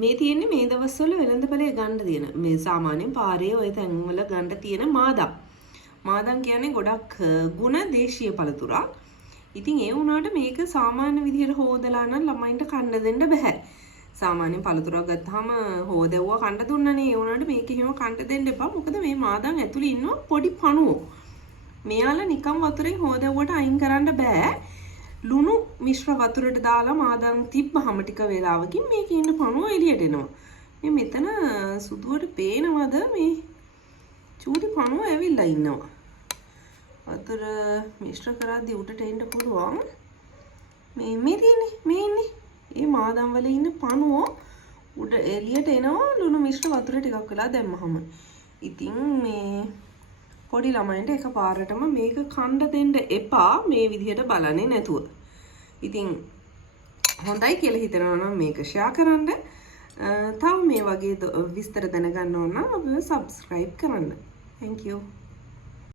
මේ තියෙන්නේ මේ දවස්වල වෙළඳපොලේ ගන්න තියෙන මේ සාමාන්‍යයෙන් පාරේ ওই තැන්වල ගන්න තියෙන මාදම්. මාදම් කියන්නේ ගොඩක් ගුණ දේශීය පළතුරක්. ඉතින් ඒ වුණාට මේක සාමාන්‍ය විදිහට හොදලා නම් ළමයින්ට කන්න දෙන්න බෑ. සාමාන්‍යයෙන් පළතුරක් ගත්තාම හොදවුවා කන්න දුන්නනේ. ඒ වුණාට මේක එහෙම කන්න දෙන්න එපා. මොකද මේ මාදම් ඇතුලේ ඉන්න පොඩි පණුවෝ. මෙයාලා නිකන් වතුරෙන් හොදවුවට අයින් කරන්න බෑ. ලුණු මිශ්‍ර වතුරට දාලා මාදම් තිබ්බහම ටික වෙලාවකින් මේකේ ඉන්න පණුව එළියට එනවා. මේ මෙතන සුදුවට පේනවද මේ චූටි පණුව ඇවිල්ලා ඉන්නවා. වතුර මිශ්‍ර කරද්දී උඩට එන්න පුළුවන්. මේ තියෙන්නේ මේ ඉන්නේ. මේ මාදම් වල ඉන්න පණුව උඩ එළියට එනවා ලුණු මිශ්‍ර වතුර ටිකක් වෙලා දැම්මහම. ඉතින් මේ පොඩි ළමයින්ට එකපාරටම මේක කන්න දෙන්න එපා මේ විදිහට බලන්නේ නැතුව. ඉතින් හොඳයි කියලා හිතනවා නම් මේක ෂෙයා කරන්න. තව මේ වගේ විස්තර දැනගන්න ඕන නම් අපිව subscribe කරන්න. Thank you.